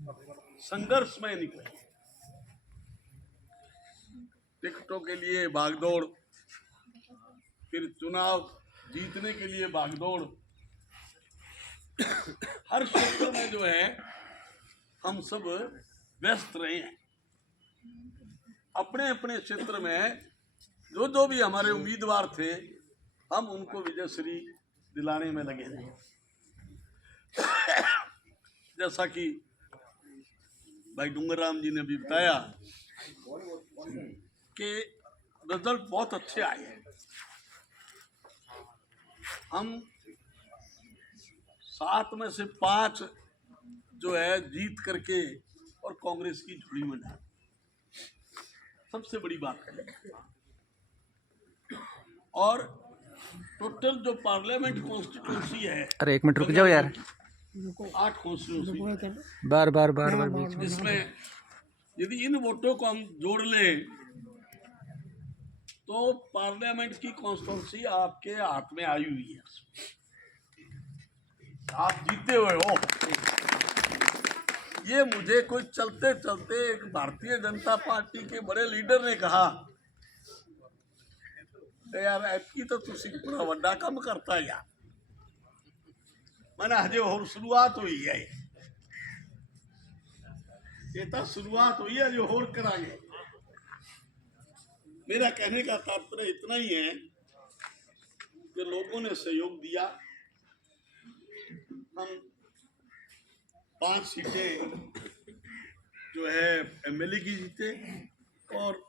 संघर्ष में निकले। टिकटों के लिए भागदौड़, फिर चुनाव जीतने के लिए भागदौड़। हर क्षेत्र में जो है हम सब व्यस्त रहे हैं। अपने अपने क्षेत्र में जो भी हमारे उम्मीदवार थे, हम उनको विजयश्री दिलाने में लगे रहे। जैसा कि भाई डूंगरराम जी ने भी बताया कि रिजल्ट बहुत अच्छे आए हैं। हम 7 में से 5 जो है जीत करके और कांग्रेस की झोली में डाल, सबसे बड़ी बात है। और टोटल जो पार्लियामेंट कॉन्स्टिट्यूंसी है, अरे 1 मिनट रुक जाओ यार, 8 कॉन्स्टिट्यूंसी बार बार बीच में। इसमें यदि इन वोटों को हम जोड़ लें तो पार्लियामेंट की कॉन्स्टिट्यूंसी आपके हाथ में आई हुई है। आप जीते हुए हो। ये मुझे कोई चलते चलते एक भारतीय जनता पार्टी के बड़े लीडर ने कहा, यार ऐतकी तो तुसी बड़ा वड्डा काम करता है यार। मैंने हजे और शुरुआत हुई है, ये तो शुरुआत हुई है, जो और करांगे। मेरा कहने का तात्पर्य इतना ही है कि लोगों ने सहयोग दिया। हम 5 सीटें जो है एमएलए की जीते। और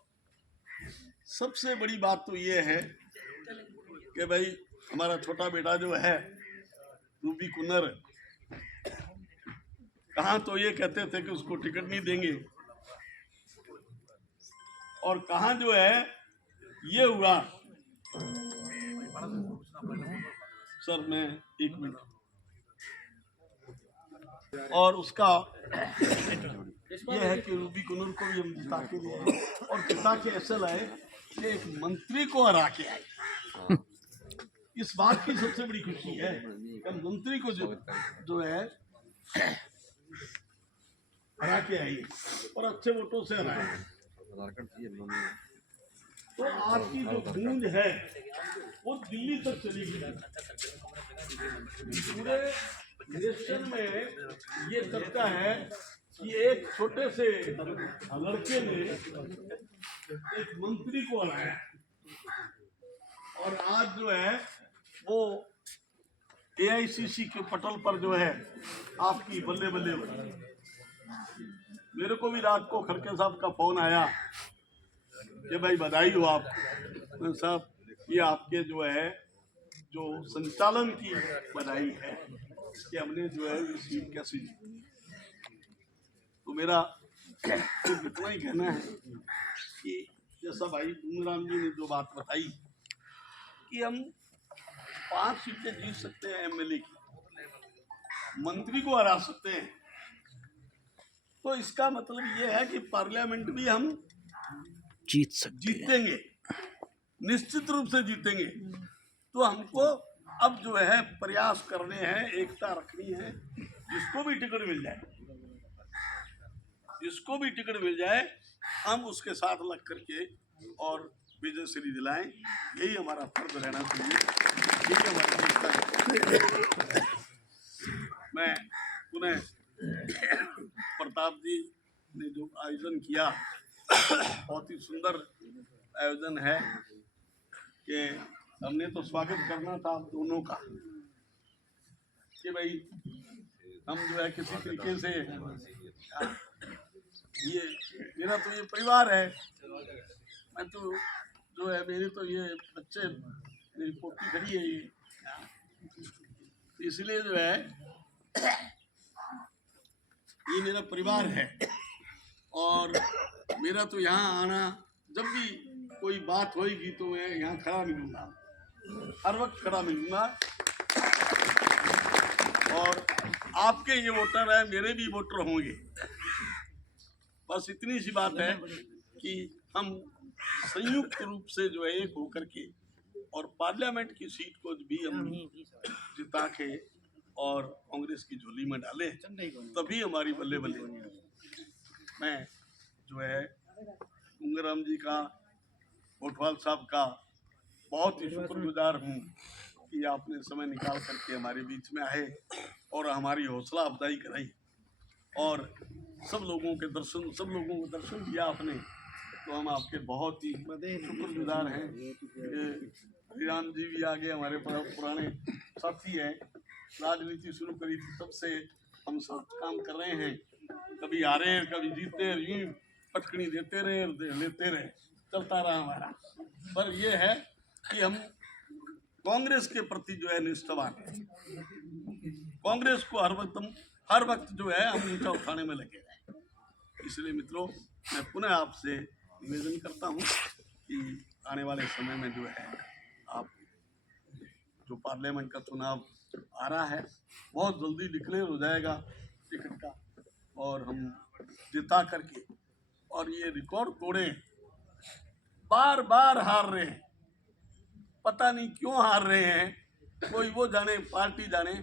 सबसे बड़ी बात तो ये है कि भाई हमारा छोटा बेटा जो है रूबी कुन्नर, कहाँ तो ये कहते थे कि उसको टिकट नहीं देंगे, और कहाँ जो है ये हुआ। सर मैं 1 मिनट। और उसका ये है कि रूबी कुन्नर को भी हम जिता के लिए, और जिता के ऐसे लाए कि एक मंत्री को हरा के आए। इस बात की सबसे बड़ी खुशी है कि मंत्री को जो है हरा के आई और अच्छे वोटों से हराए। तो आपकी जो गूंज है वो दिल्ली तक चली गई। पूरे नेशन में ये चर्चा है कि एक छोटे से लड़के ने एक मंत्री को हराया, और आज जो है वो एआईसीसी के पटल पर जो है आपकी बल्ले बल्ले हो रही है। मेरे को भी रात को खड़के साहब का फोन आया कि भाई बधाई हो आप साहब, ये आपके जो है जो संचालन की बधाई है कि हमने जो है ये सीट कैसे जीती। तो मेरा सिर्फ इतना ही कहना है कि जैसा भाई डूंगरराम जी ने जो बात बताई कि हम 5 सीटें जीत सकते हैं एमएलए की, मंत्री को हरा सकते हैं, तो इसका मतलब ये है कि पार्लियामेंट भी हम जीतेंगे, निश्चित रूप से जीतेंगे। तो हमको अब जो है प्रयास करने हैं, एकता रखनी है। जिसको भी टिकट मिल जाए, जिसको भी टिकट मिल जाए, हम उसके साथ लग करके और विजयश्री दिलाएं। यही हमारा फर्ज रहना चाहिए, यही हमारी एकता है। मैं पुनः प्रताप जी ने जो आयोजन किया, बहुत ही सुंदर आयोजन है कि हमने तो स्वागत करना था आप दोनों का कि भाई हम जो है किसी तरीके से, ये मेरा तो ये परिवार है, मैं तो जो है मेरे तो ये बच्चे, मेरी पोती खड़ी है ये, इसलिए जो है ये मेरा परिवार है। और मेरा तो यहाँ आना, जब भी कोई बात होगी तो मैं यहाँ खड़ा मिलूंगा, हर वक्त खड़ा मिलूंगा। और आपके ये वोटर हैं, मेरे भी वोटर होंगे। बस इतनी सी बात है कि हम संयुक्त रूप से जो है एक होकर के और पार्लियामेंट की सीट को भी हम जिता के और कांग्रेस की झोली में डालें, तभी हमारी बल्ले बल्ले। मैं जो है गंगाराम जी का, कोटवाल साहब का बहुत ही शुक्रगुजार हूँ कि आपने समय निकाल करके हमारे बीच में आए और हमारी हौसला अफजाई कराई और सब लोगों को दर्शन दिया आपने। तो हम आपके बहुत ही शुक्रगुजार हैं। श्रीराम जी भी आगे हमारे पुराने साथी हैं, राजनीति शुरू करी थी तब से हम सब काम कर रहे हैं, कभी हारे कभी जीते, यूं पटकनी देते रहे लेते रहे, चलता रहा हमारा। पर यह है कि हम कांग्रेस के प्रति जो है निष्ठावान है, कांग्रेस को हर वक्त जो है हम ऊंचा उठाने में लगे हैं। इसलिए मित्रों, मैं पुनः आपसे निवेदन करता हूं कि आने वाले समय में जो है आप जो पार्लियामेंट का चुनाव आ रहा है बहुत जल्दी डिक्लेयर हो जाएगा टिकट का, और हम जिता करके, और ये रिकॉर्ड तोड़े, बार बार हार रहे हैं, पता नहीं क्यों हार रहे हैं, कोई वो जाने पार्टी जाने,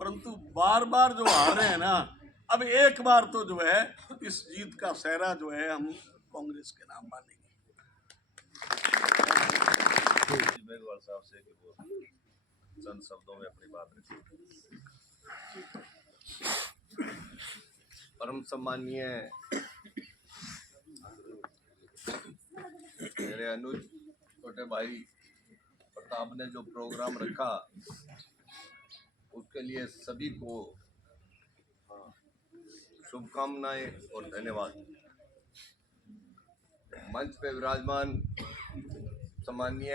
परंतु बार बार जो हार रहे हैं ना, अब एक बार तो जो है इस जीत का सेहरा जो है हम कांग्रेस के नाम मानेंगे। मेघवाल साहब से कि वो चंद शब्दों में अपनी बात रखी। परम सम्मानीय मेरे अनुज छोटे भाई प्रताप ने जो प्रोग्राम रखा उसके लिए सभी को शुभकामनाएं और धन्यवाद। मंच पे विराजमान सम्मानीय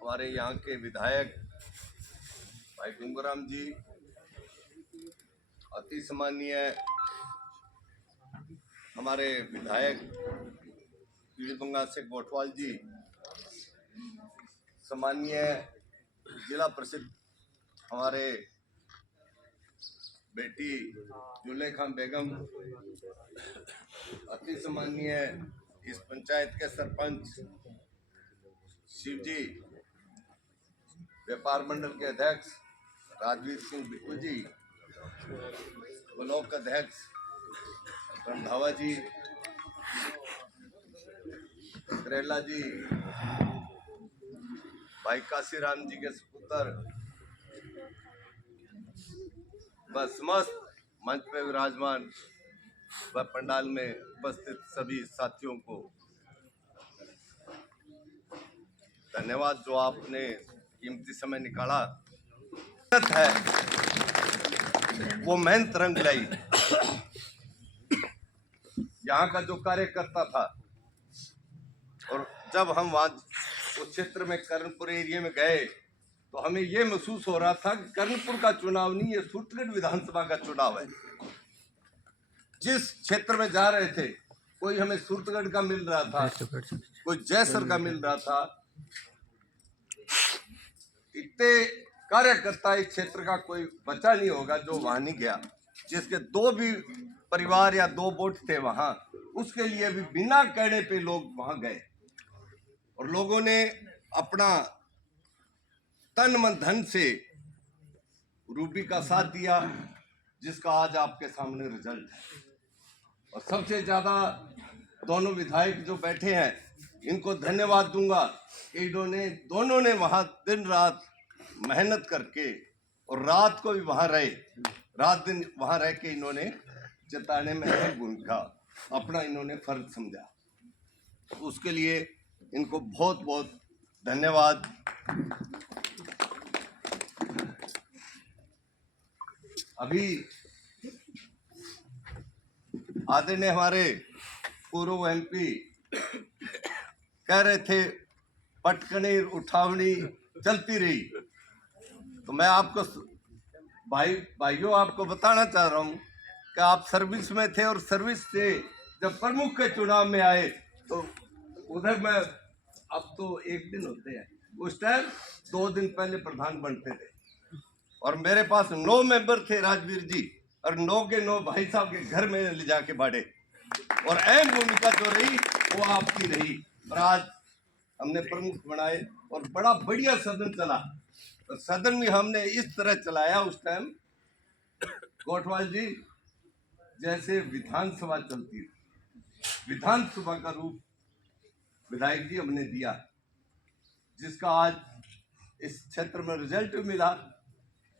हमारे यहाँ के विधायक भाई गंगाराम जी, अति सम्मानीय हमारे विधायक पीड़ीबंगा से कोटवाल जी, सम्मानीय जिला परिषद हमारे बेटी जुलेखा बेगम, अति सम्मानीय इस पंचायत के सरपंच शिवजी, व्यापार मंडल के अध्यक्ष राजवीर सिंह बिट्टू जी, ब्लॉक अध्यक्ष रंधावा जी, करेला जी, भाई काशीराम जी के सुपुत्र, व समस्त मंच पे विराजमान व पंडाल में उपस्थित सभी साथियों को धन्यवाद जो आपने कीमती समय निकाला है, वो मेहनत रंग लाई। यहाँ का जो कार्यकर्ता था, और जब हम वहाँ उस क्षेत्र में कर्णपुर एरिया में गए तो हमें ये महसूस हो रहा था कि कर्णपुर का चुनाव नहीं, ये सूरतगढ़ विधानसभा का चुनाव है। जिस क्षेत्र में जा रहे थे, कोई हमें सूरतगढ़ का मिल रहा था, कोई जयसर का मिल रहा था। इतने कार्यकर्ता इस क्षेत्र का कोई बचा नहीं होगा जो वहां नहीं गया, जिसके दो भी परिवार या दो वोट थे वहां, उसके लिए भी बिना कहने पे लोग वहां गए और लोगों ने अपना तन मन धन से रूबी का साथ दिया, जिसका आज आपके सामने रिजल्ट है। और सबसे ज्यादा दोनों विधायक जो बैठे हैं, इनको धन्यवाद दूंगा। इन्होंने दोनों ने वहां दिन रात मेहनत करके और रात को भी वहां रहे, रात दिन वहां रह के इन्होंने जिताने में अहम भूमिका अपना इन्होंने फर्ज समझा। उसके लिए इनको बहुत बहुत धन्यवाद। अभी आदरणीय हमारे पूर्व एमपी कह रहे थे पटकनी उठावनी चलती रही, तो मैं आपको भाइयों आपको बताना चाह रहा हूँ कि आप सर्विस में थे और सर्विस से जब प्रमुख के चुनाव में आए तो उधर में, अब तो एक दिन होते हैं, उस टाइम 2 दिन पहले प्रधान बनते थे और मेरे पास 9 मेंबर थे राजवीर जी, और 9 के 9 भाई साहब के घर में ले जाके बांटे, और अहम भूमिका जो रही वो आपकी रही। और आज हमने प्रमुख बनाए और बड़ा बढ़िया सदन चला। तो सदन में हमने इस तरह चलाया उस टाइम कोटवाल जी, जैसे विधानसभा चलती थी। विधानसभा का रूप विधायक जी हमने दिया, जिसका आज इस क्षेत्र में रिजल्ट मिला,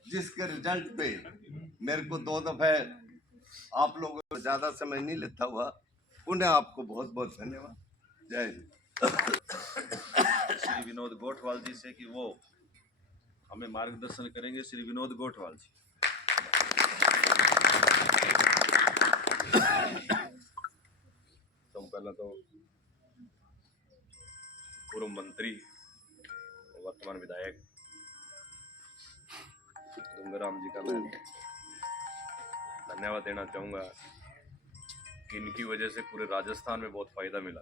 जिसके रिजल्ट पे मेरे को 2 दफे आप लोगों को ज्यादा समय नहीं लेता हुआ, उन्हें आपको बहुत बहुत धन्यवाद। जय हिंद। श्री विनोद गोठवाल जी से कि वो हमें मार्गदर्शन करेंगे। श्री विनोद गोठवाल जी। तो पहला तो पूर्व मंत्री वर्तमान विधायक डूंगरराम जी का मैं धन्यवाद देना चाहूँगा कि इनकी वजह से पूरे राजस्थान में बहुत फायदा मिला।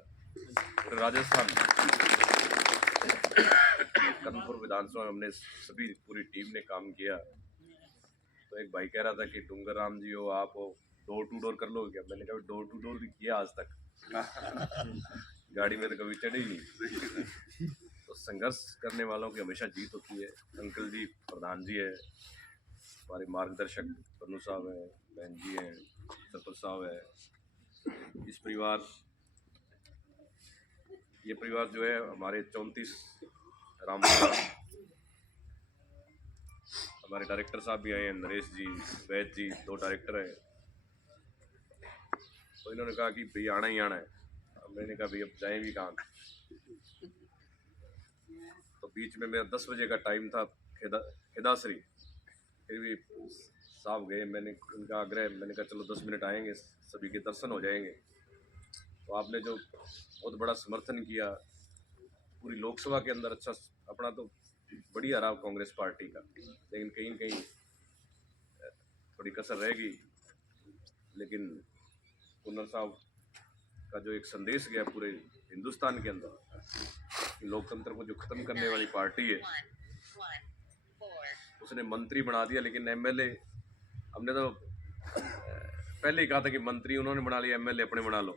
पूरे राजस्थान में कनपुर विधानसभा में हमने सभी पूरी टीम ने काम किया। तो एक भाई कह रहा था कि डूंगरराम जी हो, आप हो, डोर टू डोर कर लो क्या? मैंने कहा डोर टू डोर भी किया आज तक, गाड़ी में तो कभी चढ़े ही नहीं। तो संघर्ष करने वालों की हमेशा जीत होती है। अंकल जी प्रधान जी है, हमारे मार्गदर्शक पन्नू साहब हैं, बहन जी हैं, सरपंच साहब है। ये परिवार जो है हमारे 34 रामपुरा, हमारे डायरेक्टर साहब भी आए हैं, नरेश जी, वैद जी, 2 डायरेक्टर हैं। तो इन्होंने कहा कि भाई आना ही आना है। अब मैंने कहा भाई अब जाएं भी कहाँ। तो बीच में मेरा 10 बजे का टाइम था खेदासरी, फिर भी साहब गए। मैंने उनका आग्रह, मैंने कहा चलो 10 मिनट आएंगे, सभी के दर्शन हो जाएंगे। तो आपने जो बहुत बड़ा समर्थन किया पूरी लोकसभा के अंदर, अच्छा अपना तो बढ़िया रहा कांग्रेस पार्टी का, लेकिन कहीं न कहीं थोड़ी कसर रहेगी। लेकिन कुन्नर साहब का जो एक संदेश गया पूरे हिंदुस्तान के अंदर, लोकतंत्र को जो खत्म करने वाली पार्टी है, उसने मंत्री बना दिया। लेकिन एमएलए हमने तो पहले ही कहा था कि मंत्री उन्होंने बना लिया, एमएलए अपने बना लो।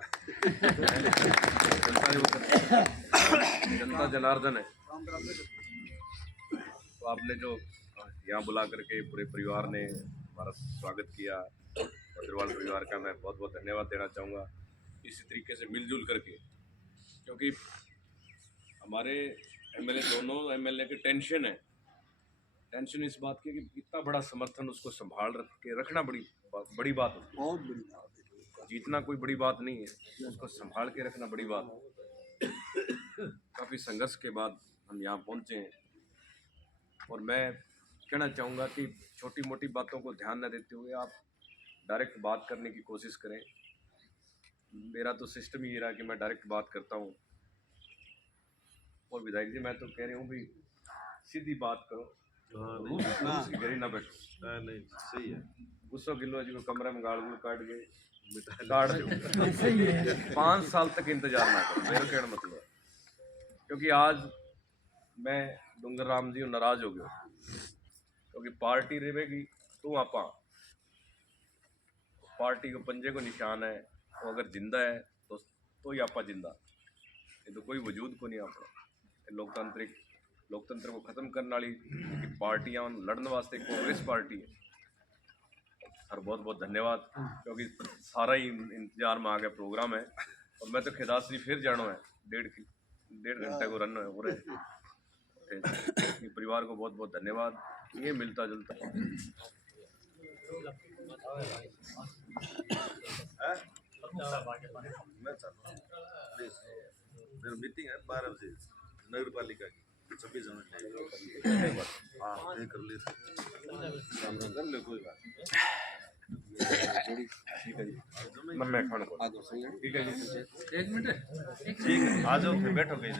जनता जनार्दन है। तो आपने जो यहाँ बुला करके पूरे परिवार ने हमारा स्वागत किया, अग्रवाल परिवार का मैं बहुत बहुत धन्यवाद देना चाहूँगा। इसी तरीके से मिलजुल करके, क्योंकि हमारे एमएलए, दोनों एमएलए की टेंशन है। टेंशन इस बात की कि इतना बड़ा समर्थन उसको संभाल के रखना बड़ी बात है। बहुत बड़ी बात है। जीतना कोई बड़ी बात नहीं है, उसको संभाल के रखना बड़ी बात है। काफ़ी संघर्ष के बाद हम यहाँ पहुँचे हैं। और मैं कहना चाहूँगा कि छोटी मोटी बातों को ध्यान न देते हुए आप डायरेक्ट बात करने की कोशिश करें। मेरा तो सिस्टम ही रहा कि मैं डायरेक्ट बात करता हूँ। और विधायक जी, मैं तो कह रही हूँ भाई सीधी बात करो, रूस की घड़ी ना बैठो। नहीं सही है। गुस्सा किलो जी को कमरे में गाड़ काट के काट दो। 5 साल तक इंतजार ना करो, मेरा कहना मतलब है। क्योंकि आज मैं डूंगरराम जी नाराज हो गया, क्योंकि पार्टी रहेगी तो आपा पार्टी को पंजे को निशान है। वो अगर जिंदा है तो ही आपा जिंदा, ये तो कोई वजूद को नहीं। आप लोकतंत्र को खत्म करने वाली पार्टियां लड़ने वास्ते कांग्रेस पार्टी है। और बहुत बहुत धन्यवाद, क्योंकि सारा ही इंतजार में आ गया प्रोग्राम है। और मैं तो खेदासरी फिर जाना है, 1.5 घंटे को रन हो रहे। परिवार को बहुत बहुत धन्यवाद। ये मिलता जुलता मेरा मीटिंग है 12 बजे नगर पालिका की, 26 जनवरी। हाँ कर ले, कर ले, कोई बात ठीक है जी। मैं खाना ठीक है जी। 1 मिनट ठीक है, आ जाओ फिर बैठो कहीं।